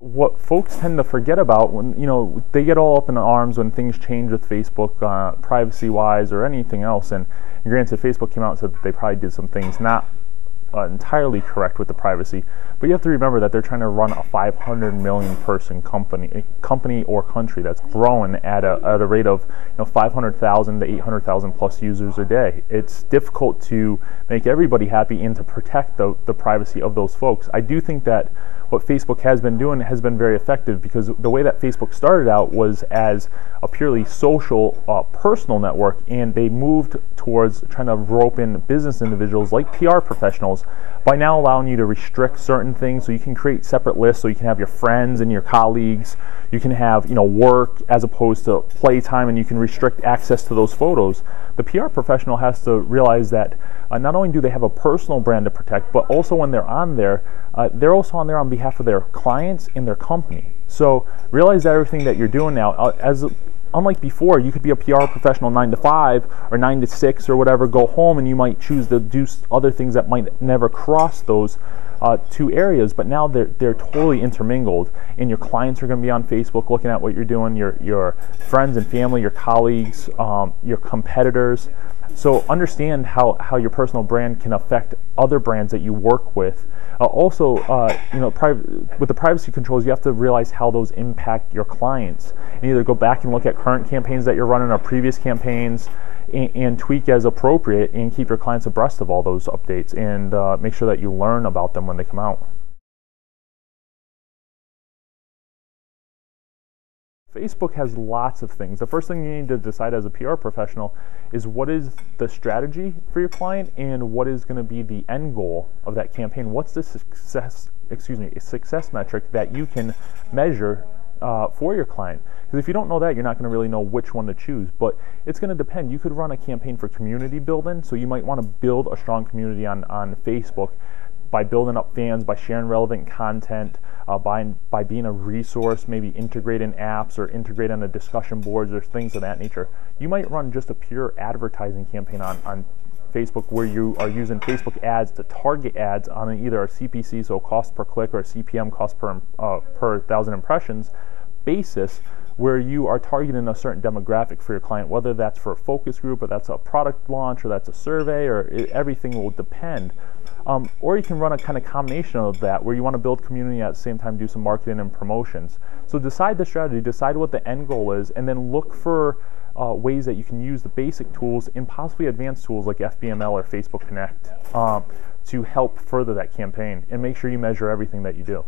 What folks tend to forget about when, they get all up in arms when things change with Facebook, privacy-wise or anything else. And granted, Facebook came out and said that they probably did some things not entirely correct with the privacy, but you have to remember that they're trying to run a 500 million person company or country that's growing at a rate of 500,000 to 800,000 plus users a day. It's difficult to make everybody happy and to protect the privacy of those folks. I do think that what Facebook has been doing has been very effective, because the way that Facebook started out was as a purely social, personal network, and they moved towards trying to rope in business individuals like PR professionals by now allowing you to restrict certain things. So you can create separate lists, so you can have your friends and your colleagues, you can have work as opposed to playtime, and you can restrict access to those photos. The PR professional has to realize that not only do they have a personal brand to protect, but also when they're on there, they're also on there on behalf of their clients and their company. So realize that everything that you're doing now, unlike before, you could be a PR professional 9 to 5 or 9 to 6 or whatever, go home, and you might choose to do other things that might never cross those two areas. But now they're totally intermingled, and your clients are going to be on Facebook looking at what you're doing, your friends and family, your colleagues, your competitors. So understand how your personal brand can affect other brands that you work with. Also, with the privacy controls, you have to realize how those impact your clients, and either go back and look at current campaigns that you're running or previous campaigns, and tweak as appropriate, and keep your clients abreast of all those updates, and make sure that you learn about them when they come out. Facebook has lots of things. The first thing you need to decide as a PR professional is what is the strategy for your client, and what is going to be the end goal of that campaign. What's the success metric that you can measure for your client? Because if you don't know that, you're not going to really know which one to choose. But it's going to depend. You could run a campaign for community building, so you might want to build a strong community on Facebook by building up fans, by sharing relevant content, by being a resource, maybe integrate in apps or integrate on the discussion boards or things of that nature. You might run just a pure advertising campaign on Facebook, where you are using Facebook ads to target ads on either a CPC, so cost per click, or a CPM, cost per 1,000 impressions basis, where you are targeting a certain demographic for your client, whether that's for a focus group, or that's a product launch, or that's a survey, or everything will depend. Or you can run a kind of combination of that, where you want to build community at the same time do some marketing and promotions. So decide the strategy, decide what the end goal is, and then look for ways that you can use the basic tools and possibly advanced tools like FBML or Facebook Connect to help further that campaign, and make sure you measure everything that you do.